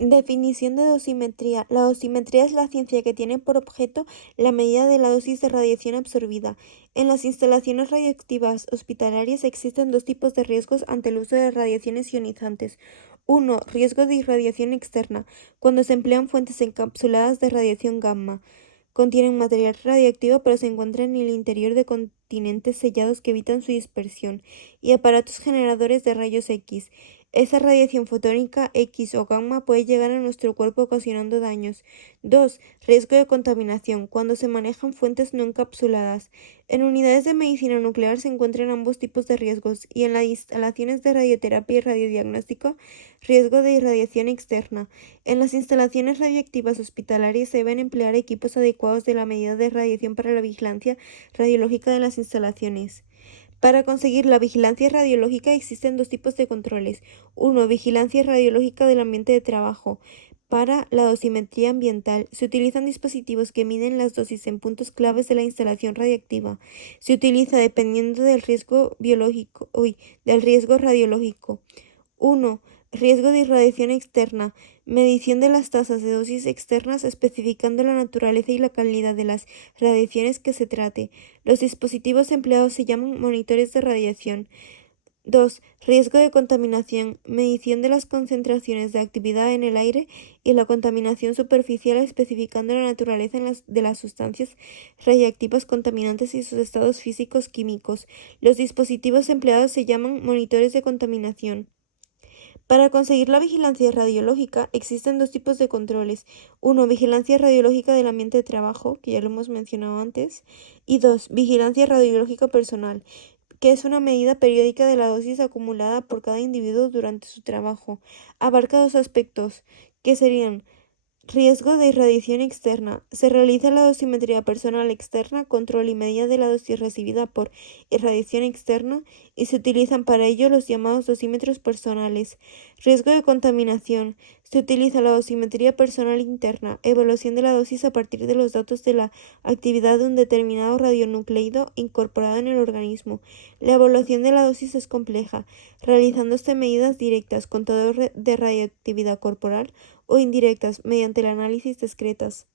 Definición de dosimetría. La dosimetría es la ciencia que tiene por objeto la medida de la dosis de radiación absorbida. En las instalaciones radioactivas hospitalarias existen dos tipos de riesgos ante el uso de radiaciones ionizantes. Uno, riesgo de irradiación externa, cuando se emplean fuentes encapsuladas de radiación gamma. Contienen material radioactivo pero se encuentran en el interior de continentes sellados que evitan su dispersión, y aparatos generadores de rayos X. Esa radiación fotónica X o gamma puede llegar a nuestro cuerpo ocasionando daños. 2. Riesgo de contaminación, cuando se manejan fuentes no encapsuladas. En unidades de medicina nuclear se encuentran ambos tipos de riesgos, y en las instalaciones de radioterapia y radiodiagnóstico, riesgo de irradiación externa. En las instalaciones radioactivas hospitalarias se deben emplear equipos adecuados de la medida de radiación para la vigilancia radiológica de las instalaciones. Para conseguir la vigilancia radiológica existen dos tipos de controles. Uno, vigilancia radiológica del ambiente de trabajo. Para la dosimetría ambiental, se utilizan dispositivos que miden las dosis en puntos claves de la instalación radiactiva. Se utiliza dependiendo del riesgo del riesgo radiológico. 1. Riesgo de irradiación externa. Medición de las tasas de dosis externas especificando la naturaleza y la calidad de las radiaciones que se trate. Los dispositivos empleados se llaman monitores de radiación. 2. Riesgo de contaminación. Medición de las concentraciones de actividad en el aire y la contaminación superficial especificando la naturaleza de las sustancias radiactivas contaminantes y sus estados físicos químicos. Los dispositivos empleados se llaman monitores de contaminación. Para conseguir la vigilancia radiológica existen dos tipos de controles. Uno, vigilancia radiológica del ambiente de trabajo, que ya lo hemos mencionado antes. Y dos, vigilancia radiológica personal, que es una medida periódica de la dosis acumulada por cada individuo durante su trabajo. Abarca dos aspectos, que serían riesgo de irradiación externa. Se realiza la dosimetría personal externa, control y medida de la dosis recibida por irradiación externa, y se utilizan para ello los llamados dosímetros personales. Riesgo de contaminación. Se utiliza la dosimetría personal interna, evaluación de la dosis a partir de los datos de la actividad de un determinado radionucleido incorporado en el organismo. La evaluación de la dosis es compleja, realizándose medidas directas, contador de radioactividad corporal, o indirectas, mediante el análisis discretas.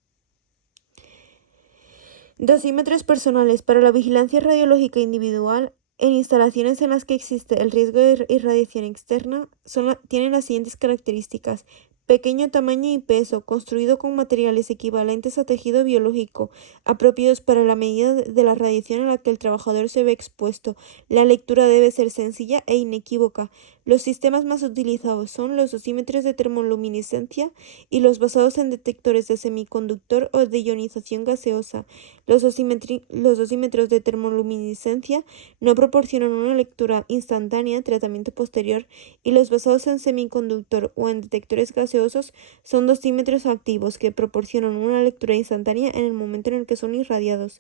Dosímetros personales para la vigilancia radiológica individual en instalaciones en las que existe el riesgo de irradiación externa tienen las siguientes características: pequeño tamaño y peso, construido con materiales equivalentes a tejido biológico, apropiados para la medida de la radiación a la que el trabajador se ve expuesto. La lectura debe ser sencilla e inequívoca. Los sistemas más utilizados son los dosímetros de termoluminiscencia y los basados en detectores de semiconductor o de ionización gaseosa. Los dosímetros de termoluminiscencia no proporcionan una lectura instantánea, tratamiento posterior, y los basados en semiconductor o en detectores gaseosos son dosímetros activos que proporcionan una lectura instantánea en el momento en el que son irradiados.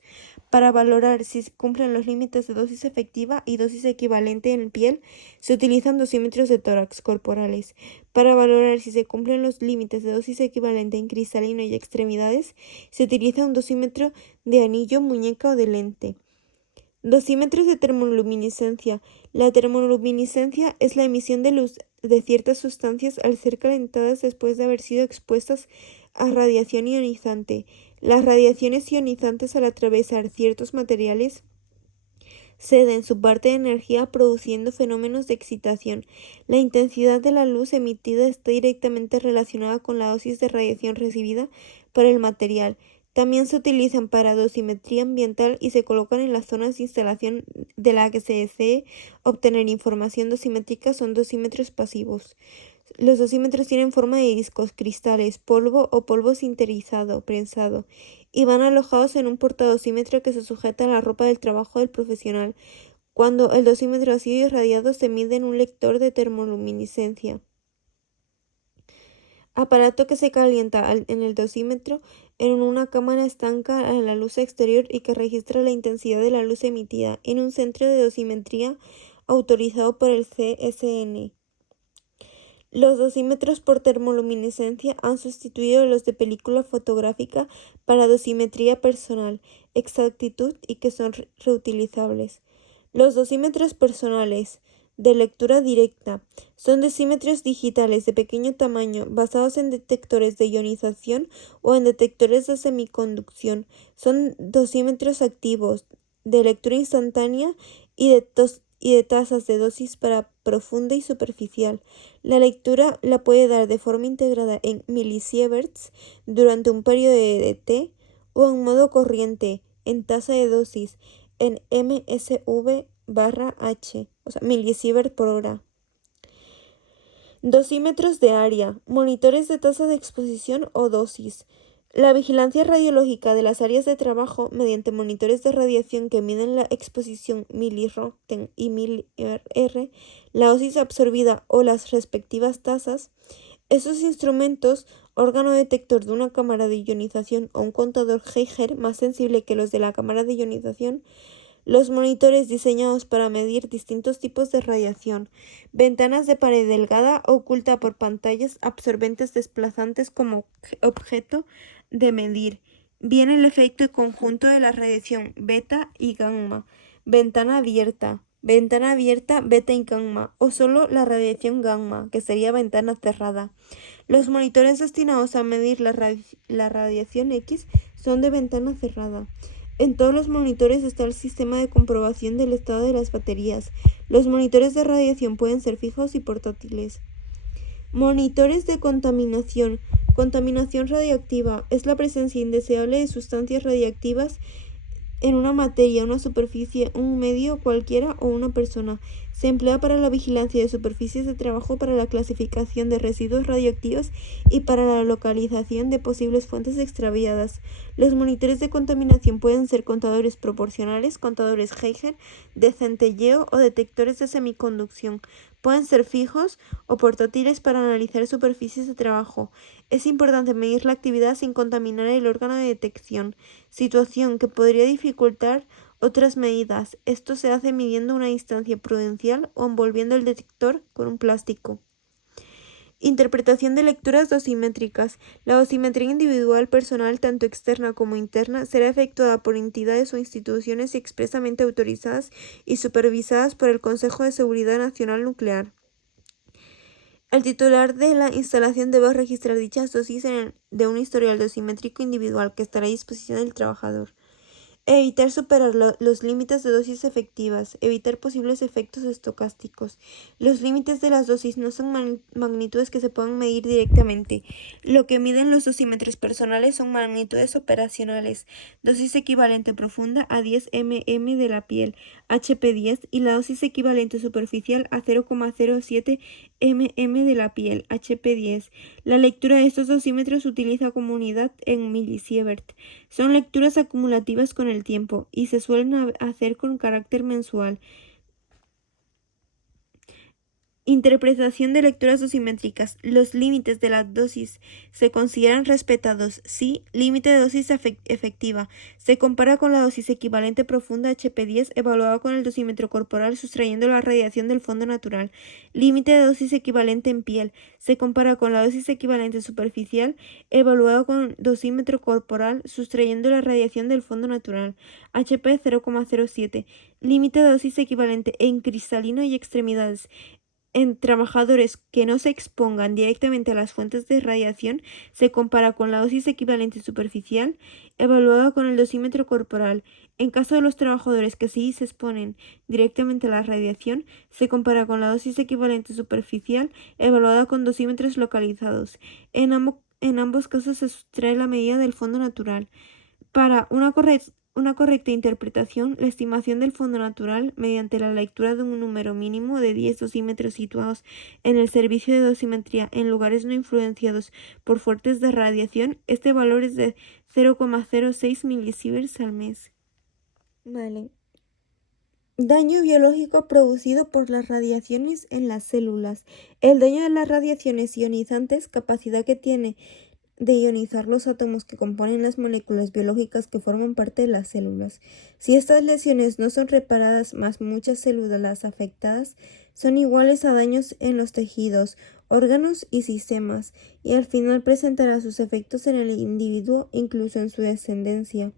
Para valorar si se cumplen los límites de dosis efectiva y dosis equivalente en piel, se utilizan dosímetros de tórax corporales. Para valorar si se cumplen los límites de dosis equivalente en cristalino y extremidades, se utiliza un dosímetro de anillo, muñeca o de lente. Dosímetros de termoluminiscencia. La termoluminiscencia es la emisión de luz de ciertas sustancias al ser calentadas después de haber sido expuestas a radiación ionizante. Las radiaciones ionizantes, al atravesar ciertos materiales, ceden su parte de energía produciendo fenómenos de excitación. La intensidad de la luz emitida está directamente relacionada con la dosis de radiación recibida por el material. También se utilizan para dosimetría ambiental y se colocan en las zonas de instalación de la que se desee obtener información dosimétrica. Son dosímetros pasivos. Los dosímetros tienen forma de discos, cristales, polvo o polvo sinterizado, prensado, y van alojados en un portadosímetro que se sujeta a la ropa del trabajo del profesional. Cuando el dosímetro ha sido irradiado, se mide en un lector de termoluminiscencia. Aparato que se calienta en el dosímetro en una cámara estanca a la luz exterior y que registra la intensidad de la luz emitida en un centro de dosimetría autorizado por el CSN. Los dosímetros por termoluminiscencia han sustituido a los de película fotográfica para dosimetría personal, exactitud y que son reutilizables. Los dosímetros personales de lectura directa. Son dosímetros digitales de pequeño tamaño, basados en detectores de ionización o en detectores de semiconducción. Son dosímetros activos, de lectura instantánea y de tasas de dosis para profunda y superficial. La lectura la puede dar de forma integrada en milisieverts durante un periodo de t o en modo corriente, en tasa de dosis, en MSV/H, o sea, milisievert por hora. Dosímetros de área, monitores de tasa de exposición o dosis. La vigilancia radiológica de las áreas de trabajo mediante monitores de radiación que miden la exposición milirroentgen y mil-R, la dosis absorbida o las respectivas tasas. Esos instrumentos, órgano detector de una cámara de ionización o un contador Geiger más sensible que los de la cámara de ionización, los monitores diseñados para medir distintos tipos de radiación, ventanas de pared delgada oculta por pantallas absorbentes desplazantes como objeto de medir. Viene el efecto conjunto de la radiación beta y gamma, ventana abierta, beta y gamma, o solo la radiación gamma, que sería ventana cerrada. Los monitores destinados a medir la radiación X son de ventana cerrada. En todos los monitores está el sistema de comprobación del estado de las baterías. Los monitores de radiación pueden ser fijos y portátiles. Monitores de contaminación. Contaminación radioactiva es la presencia indeseable de sustancias radiactivas en una materia, una superficie, un medio cualquiera o una persona. Se emplea para la vigilancia de superficies de trabajo, para la clasificación de residuos radioactivos y para la localización de posibles fuentes extraviadas. Los monitores de contaminación pueden ser contadores proporcionales, contadores Geiger, de centelleo o detectores de semiconducción. Pueden ser fijos o portátiles para analizar superficies de trabajo. Es importante medir la actividad sin contaminar el órgano de detección, situación que podría dificultar otras medidas. Esto se hace midiendo una distancia prudencial o envolviendo el detector con un plástico. Interpretación de lecturas dosimétricas. La dosimetría individual personal, tanto externa como interna, será efectuada por entidades o instituciones expresamente autorizadas y supervisadas por el Consejo de Seguridad Nacional Nuclear. El titular de la instalación debe registrar dichas dosis de un historial dosimétrico individual que estará a disposición del trabajador. Evitar superar los límites de dosis efectivas. Evitar posibles efectos estocásticos. Los límites de las dosis no son magnitudes que se puedan medir directamente. Lo que miden los dosímetros personales son magnitudes operacionales. Dosis equivalente profunda a 10 mm de la piel, HP10, y la dosis equivalente superficial a 0,07 mm de la piel, HP10. La lectura de estos dosímetros se utiliza como unidad en milisievert. Son lecturas acumulativas con el tiempo y se suelen hacer con carácter mensual. Interpretación de lecturas dosimétricas. Los límites de la dosis se consideran respetados si límite de dosis efectiva se compara con la dosis equivalente profunda HP10 evaluada con el dosímetro corporal sustrayendo la radiación del fondo natural. Límite de dosis equivalente en piel se compara con la dosis equivalente superficial evaluada con dosímetro corporal sustrayendo la radiación del fondo natural. HP 0,07. Límite de dosis equivalente en cristalino y extremidades. En trabajadores que no se expongan directamente a las fuentes de radiación, se compara con la dosis equivalente superficial evaluada con el dosímetro corporal. En caso de los trabajadores que sí se exponen directamente a la radiación, se compara con la dosis equivalente superficial evaluada con dosímetros localizados. En ambos casos se sustrae la medida del fondo natural. Para una correcta interpretación, la estimación del fondo natural, mediante la lectura de un número mínimo de 10 dosímetros situados en el servicio de dosimetría en lugares no influenciados por fuentes de radiación, este valor es de 0,06 milisieverts al mes. Vale. Daño biológico producido por las radiaciones en las células. El daño de las radiaciones ionizantes, capacidad que tiene de ionizar los átomos que componen las moléculas biológicas que forman parte de las células. Si estas lesiones no son reparadas, más muchas células afectadas, son iguales a daños en los tejidos, órganos y sistemas, y al final presentará sus efectos en el individuo, incluso en su descendencia.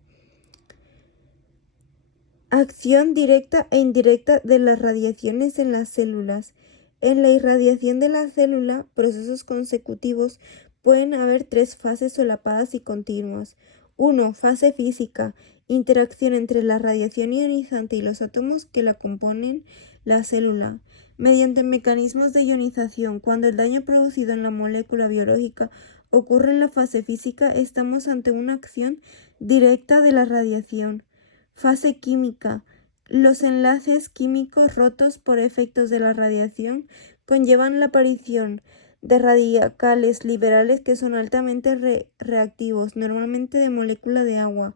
Acción directa e indirecta de las radiaciones en las células. En la irradiación de la célula, procesos consecutivos, pueden haber tres fases solapadas y continuas. 1. Fase física. Interacción entre la radiación ionizante y los átomos que la componen la célula. Mediante mecanismos de ionización, cuando el daño producido en la molécula biológica ocurre en la fase física, estamos ante una acción directa de la radiación. Fase química. Los enlaces químicos rotos por efectos de la radiación conllevan la aparición de radicales liberales que son altamente reactivos, normalmente de molécula de agua.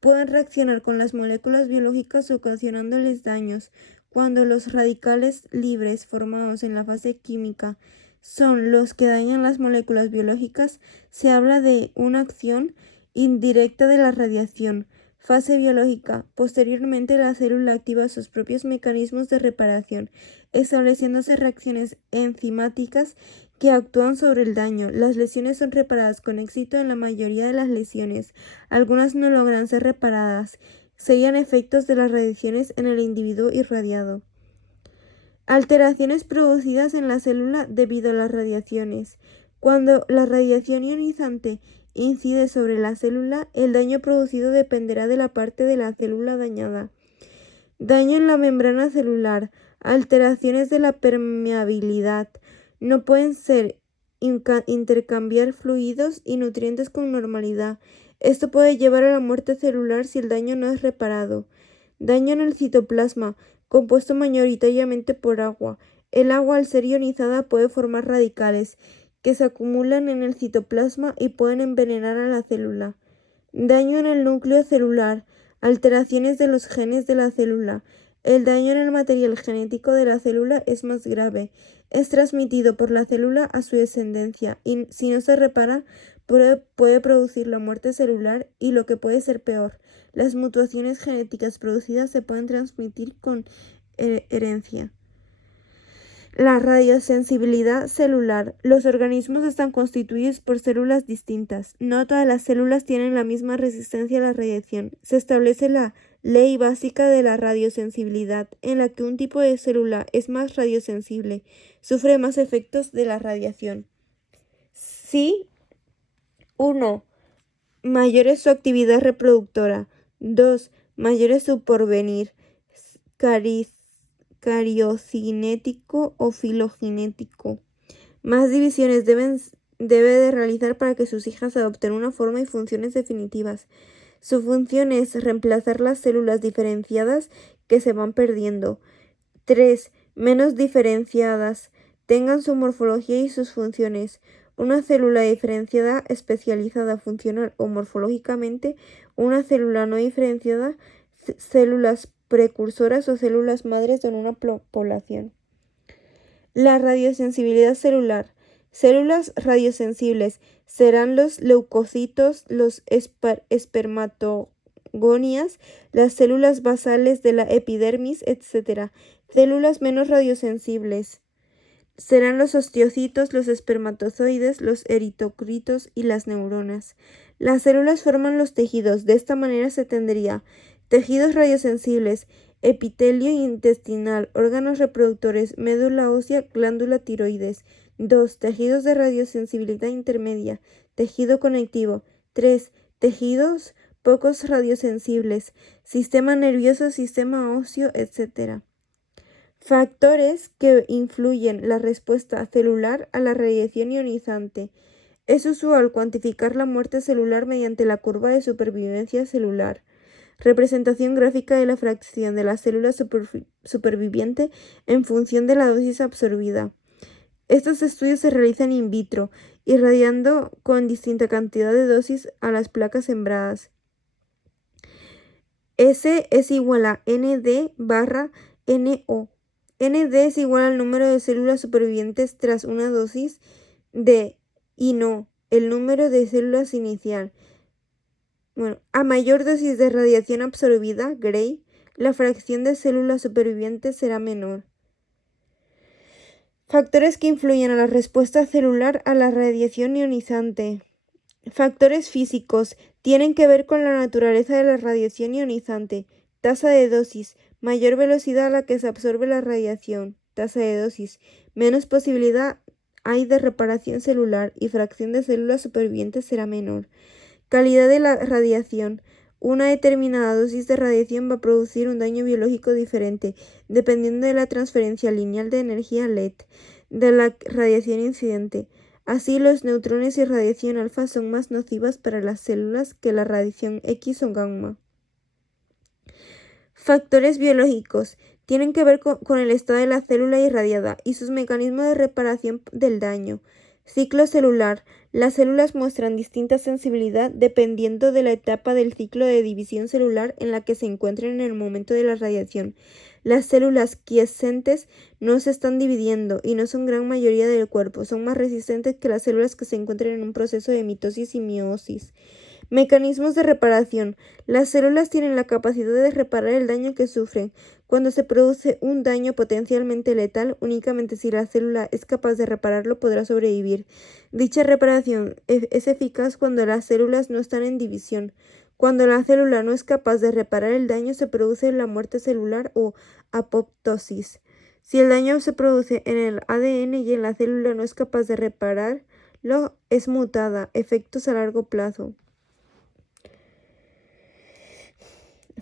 Pueden reaccionar con las moléculas biológicas ocasionándoles daños. Cuando los radicales libres formados en la fase química son los que dañan las moléculas biológicas, se habla de una acción indirecta de la radiación. Fase biológica. Posteriormente, la célula activa sus propios mecanismos de reparación, estableciéndose reacciones enzimáticas que actúan sobre el daño. Las lesiones son reparadas con éxito en la mayoría de las lesiones. Algunas no logran ser reparadas. Serían efectos de las radiaciones en el individuo irradiado. Alteraciones producidas en la célula debido a las radiaciones. Cuando la radiación ionizante incide sobre la célula, el daño producido dependerá de la parte de la célula dañada. Daño en la membrana celular. Alteraciones de la permeabilidad. No pueden ser intercambiar fluidos y nutrientes con normalidad. Esto puede llevar a la muerte celular si el daño no es reparado. Daño en el citoplasma, compuesto mayoritariamente por agua. El agua, al ser ionizada, puede formar radicales que se acumulan en el citoplasma y pueden envenenar a la célula. Daño en el núcleo celular. Alteraciones de los genes de la célula. El daño en el material genético de la célula es más grave. Es transmitido por la célula a su descendencia y, si no se repara, puede producir la muerte celular y, lo que puede ser peor, las mutaciones genéticas producidas se pueden transmitir con herencia. La radiosensibilidad celular. Los organismos están constituidos por células distintas. No todas las células tienen la misma resistencia a la radiación. Se establece la ley básica de la radiosensibilidad, en la que un tipo de célula es más radiosensible, sufre más efectos de la radiación. Si 1. Mayor es su actividad reproductora. 2. Mayor es su porvenir cariocinético o filogenético. Más divisiones debe de realizar para que sus hijas adopten una forma y funciones definitivas. Su función es reemplazar las células diferenciadas que se van perdiendo. 3. Menos diferenciadas. Tengan su morfología y sus funciones. Una célula diferenciada, especializada funcional o morfológicamente. Una célula no diferenciada, células precursoras o células madres de una población. La radiosensibilidad celular. Células radiosensibles serán los leucocitos, los espermatogonias, las células basales de la epidermis, etc. Células menos radiosensibles serán los osteocitos, los espermatozoides, los eritrocitos y las neuronas. Las células forman los tejidos. De esta manera se tendría tejidos radiosensibles, epitelio intestinal, órganos reproductores, médula ósea, glándula tiroides. 2. Tejidos de radiosensibilidad intermedia, tejido conectivo. 3. Tejidos pocos radiosensibles, sistema nervioso, sistema óseo, etc. Factores que influyen la respuesta celular a la radiación ionizante. Es usual cuantificar la muerte celular mediante la curva de supervivencia celular. Representación gráfica de la fracción de la célula superviviente en función de la dosis absorbida. Estos estudios se realizan in vitro, irradiando con distinta cantidad de dosis a las placas sembradas. S es igual a ND/NO. ND es igual al número de células supervivientes tras una dosis de y no el número de células inicial. A mayor dosis de radiación absorbida, Gray, la fracción de células supervivientes será menor. Factores que influyen a la respuesta celular a la radiación ionizante. Factores físicos tienen que ver con la naturaleza de la radiación ionizante. Tasa de dosis. Mayor velocidad a la que se absorbe la radiación. Tasa de dosis. Menos posibilidad hay de reparación celular y fracción de células supervivientes será menor. Calidad de la radiación. Una determinada dosis de radiación va a producir un daño biológico diferente, dependiendo de la transferencia lineal de energía LED de la radiación incidente. Así, los neutrones y radiación alfa son más nocivas para las células que la radiación X o gamma. Factores biológicos. Tienen que ver con el estado de la célula irradiada y sus mecanismos de reparación del daño. Ciclo celular. Las células muestran distinta sensibilidad dependiendo de la etapa del ciclo de división celular en la que se encuentren en el momento de la radiación. Las células quiescentes no se están dividiendo y no son gran mayoría del cuerpo. Son más resistentes que las células que se encuentran en un proceso de mitosis y meiosis. Mecanismos de reparación. Las células tienen la capacidad de reparar el daño que sufren. Cuando se produce un daño potencialmente letal, únicamente si la célula es capaz de repararlo podrá sobrevivir. Dicha reparación es eficaz cuando las células no están en división. Cuando la célula no es capaz de reparar el daño, se produce la muerte celular o apoptosis. Si el daño se produce en el ADN y en la célula no es capaz de repararlo, es mutada. Efectos a largo plazo.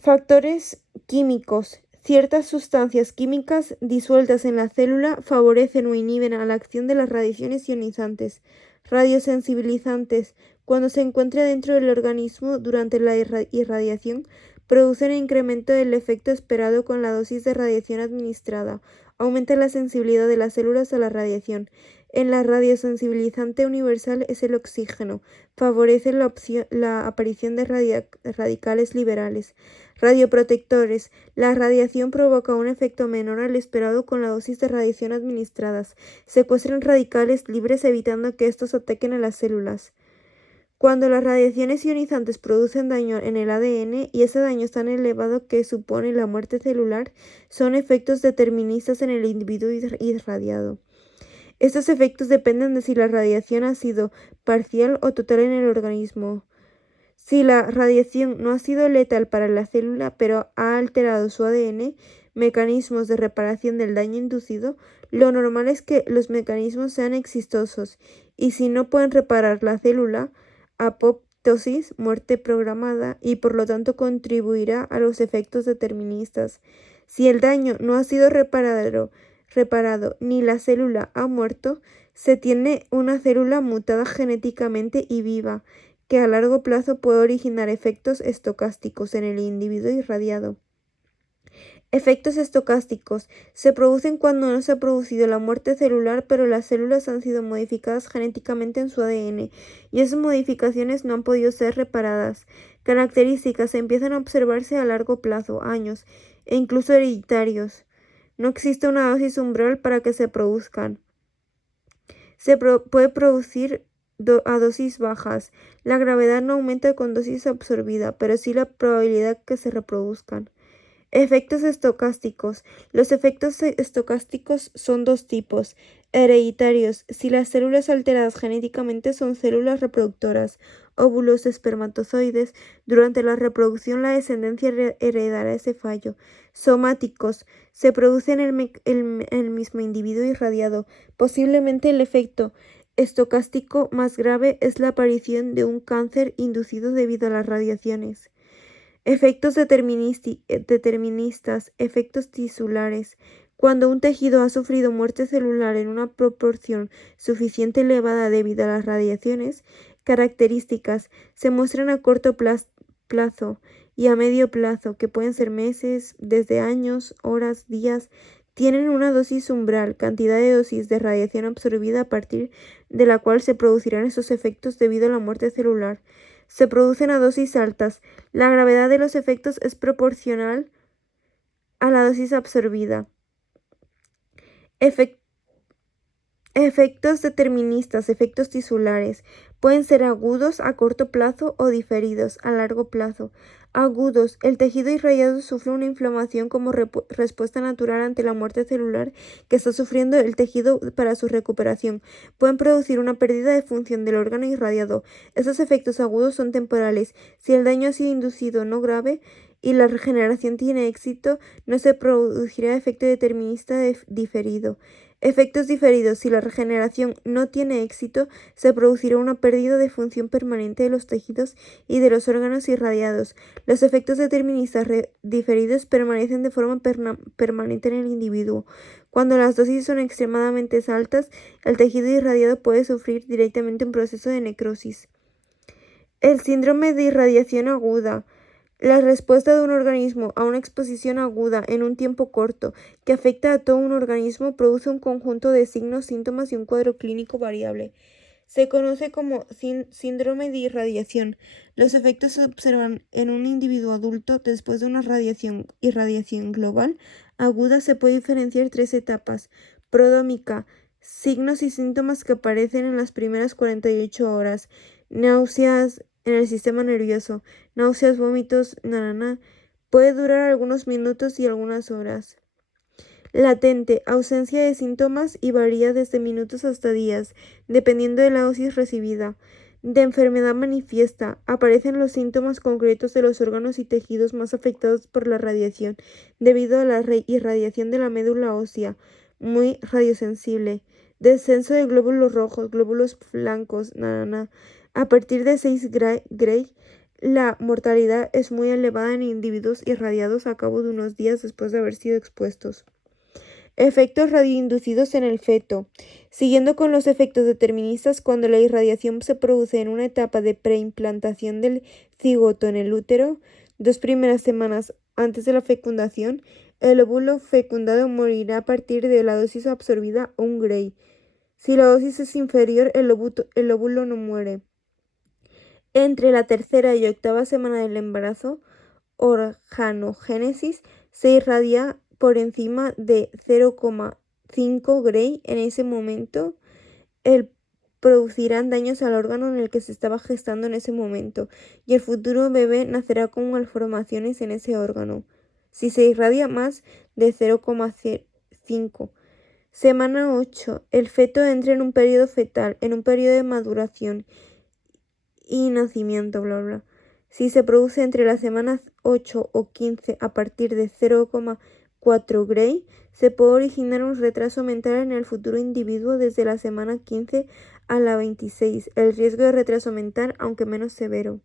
Factores químicos. Ciertas sustancias químicas disueltas en la célula favorecen o inhiben a la acción de las radiaciones ionizantes. Radiosensibilizantes. Cuando se encuentra dentro del organismo durante la irradiación, producen un incremento del efecto esperado con la dosis de radiación administrada. Aumenta la sensibilidad de las células a la radiación. En la radiosensibilizante universal es el oxígeno. Favorece la aparición de radicales liberales. Radioprotectores. La radiación provoca un efecto menor al esperado con la dosis de radiación administradas. Secuestran radicales libres evitando que estos ataquen a las células. Cuando las radiaciones ionizantes producen daño en el ADN y ese daño es tan elevado que supone la muerte celular, son efectos deterministas en el individuo irradiado. Estos efectos dependen de si la radiación ha sido parcial o total en el organismo. Si la radiación no ha sido letal para la célula, pero ha alterado su ADN, mecanismos de reparación del daño inducido, lo normal es que los mecanismos sean exitosos, y si no pueden reparar la célula, apoptosis, muerte programada, y por lo tanto contribuirá a los efectos deterministas. Si el daño no ha sido reparado ni la célula ha muerto, se tiene una célula mutada genéticamente y viva, que a largo plazo puede originar efectos estocásticos en el individuo irradiado. Efectos estocásticos se producen cuando no se ha producido la muerte celular, pero las células han sido modificadas genéticamente en su ADN y esas modificaciones no han podido ser reparadas. Características empiezan a observarse a largo plazo, años, e incluso hereditarios. No existe una dosis umbral para que se produzcan. Se puede producir a dosis bajas. La gravedad no aumenta con dosis absorbida, pero sí la probabilidad que se reproduzcan. Efectos estocásticos. Los efectos estocásticos son dos tipos. Hereditarios. Si las células alteradas genéticamente son células reproductoras, óvulos, espermatozoides, durante la reproducción la descendencia heredará ese fallo. Somáticos. Se produce en el mismo individuo irradiado. Posiblemente el efecto estocástico más grave es la aparición de un cáncer inducido debido a las radiaciones. Efectos deterministas. Efectos tisulares. Cuando un tejido ha sufrido muerte celular en una proporción suficiente elevada debido a las radiaciones, características se muestran a corto plazo y a medio plazo, que pueden ser meses, desde años, horas, días. Tienen una dosis umbral, cantidad de dosis de radiación absorbida a partir de la cual se producirán esos efectos debido a la muerte celular. Se producen a dosis altas. La gravedad de los efectos es proporcional a la dosis absorbida. Efectos deterministas, efectos tisulares. Pueden ser agudos a corto plazo o diferidos a largo plazo. Agudos. El tejido irradiado sufre una inflamación como respuesta natural ante la muerte celular que está sufriendo el tejido para su recuperación. Pueden producir una pérdida de función del órgano irradiado. Estos efectos agudos son temporales. Si el daño ha sido inducido no grave y la regeneración tiene éxito, no se producirá efecto determinista diferido. Efectos diferidos. Si la regeneración no tiene éxito, se producirá una pérdida de función permanente de los tejidos y de los órganos irradiados. Los efectos deterministas diferidos permanecen de forma permanente en el individuo. Cuando las dosis son extremadamente altas, el tejido irradiado puede sufrir directamente un proceso de necrosis. El síndrome de irradiación aguda. La respuesta de un organismo a una exposición aguda en un tiempo corto que afecta a todo un organismo produce un conjunto de signos, síntomas y un cuadro clínico variable. Se conoce como síndrome de irradiación. Los efectos se observan en un individuo adulto después de una irradiación global aguda. Se puede diferenciar 3 etapas. Prodrómica, signos y síntomas que aparecen en las primeras 48 horas. Náuseas en el sistema nervioso, náuseas, vómitos, puede durar algunos minutos y algunas horas. Latente, ausencia de síntomas y varía desde minutos hasta días, dependiendo de la dosis recibida. De enfermedad manifiesta, aparecen los síntomas concretos de los órganos y tejidos más afectados por la radiación, debido a la irradiación de la médula ósea, muy radiosensible. Descenso de glóbulos rojos, glóbulos blancos, A partir de 6 Gray, la mortalidad es muy elevada en individuos irradiados a cabo de unos días después de haber sido expuestos. Efectos radioinducidos en el feto. Siguiendo con los efectos deterministas, cuando la irradiación se produce en una etapa de preimplantación del cigoto en el útero, 2 primeras semanas antes de la fecundación, el óvulo fecundado morirá a partir de la dosis absorbida 1 Gray. Si la dosis es inferior, el óvulo no muere. Entre la 3ª y 8ª semana del embarazo, organogénesis, se irradia por encima de 0,5 Gray. En ese momento, producirán daños al órgano en el que se estaba gestando en ese momento, y el futuro bebé nacerá con malformaciones en ese órgano. Si se irradia más de 0,5. Semana 8. El feto entra en un periodo fetal, en un periodo de maduración y nacimiento, Si se produce entre las semanas 8 o 15 a partir de 0,4 Gray, se puede originar un retraso mental en el futuro individuo desde la semana 15 a la 26. El riesgo de retraso mental, aunque menos severo.